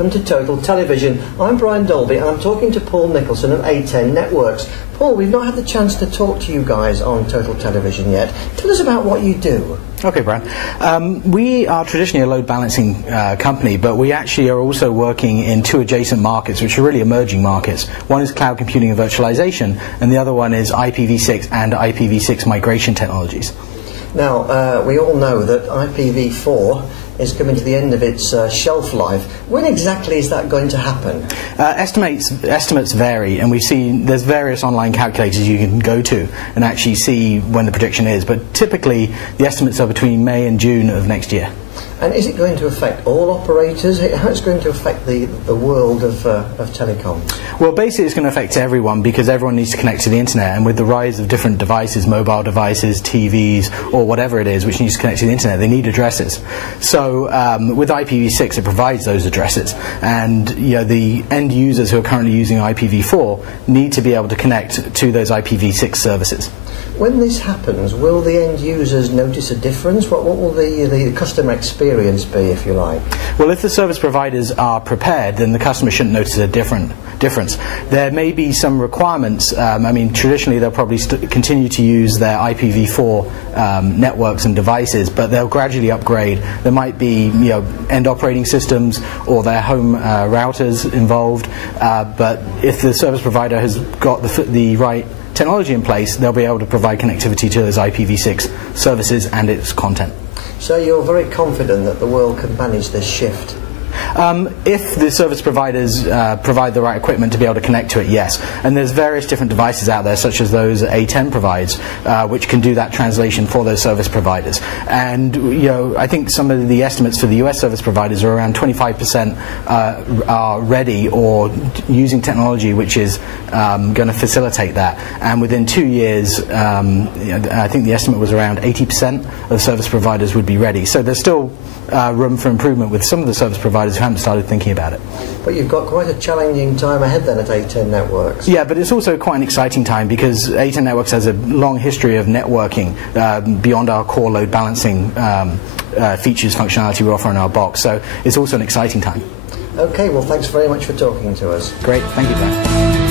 welcome to Total Television. I'm Brian Dolby and I'm talking to Paul Nicholson of A10 Networks. Paul, we've not had the chance to talk to you guys on Total Television yet. Tell us about what you do. Okay, Brian. We are traditionally a load balancing company, but we actually are also working in two adjacent markets, which are really emerging markets. One is cloud computing and virtualization, and the other one is IPv6 and IPv6 migration technologies. Now, we all know that IPv4 is coming to the end of its shelf life. When exactly is that going to happen? Estimates vary, and we've seen there's various online calculators you can go to and actually see when the prediction is, but typically the estimates are between May and June of next year. And is it going to affect all operators? How is it going to affect the world of telecoms? Well, basically it's going to affect everyone because everyone needs to connect to the internet, and with the rise of different devices, mobile devices, TVs, or whatever it is which needs to connect to the internet, they need addresses. So with IPv6 it provides those addresses, and the end users who are currently using IPv4 need to be able to connect to those IPv6 services. When this happens, will the end users notice a difference? What will the customer experience be, if you like? Well, if the service providers are prepared, then the customer shouldn't notice a difference. There may be some requirements. I mean, traditionally they'll probably continue to use their IPv4 networks and devices, but they'll gradually upgrade. There might be end operating systems or their home routers involved, but if the service provider has got the right technology in place, they'll be able to provide connectivity to those IPv6 services and its content. So you're very confident that the world can manage this shift? If the service providers provide the right equipment to be able to connect to it, yes. And there's various different devices out there, such as those A10 provides, which can do that translation for those service providers. And I think some of the estimates for the US service providers are around 25% are ready or using technology which is going to facilitate that. And within 2 years, I think the estimate was around 80% of service providers would be ready. So there's still room for improvement with some of the service providers who haven't started thinking about it. But you've got quite a challenging time ahead then at A10 Networks. Yeah, but it's also quite an exciting time because A10 Networks has a long history of networking beyond our core load balancing features, functionality we offer in our box. So it's also an exciting time. Okay, well thanks very much for talking to us. Great, thank you, Dan.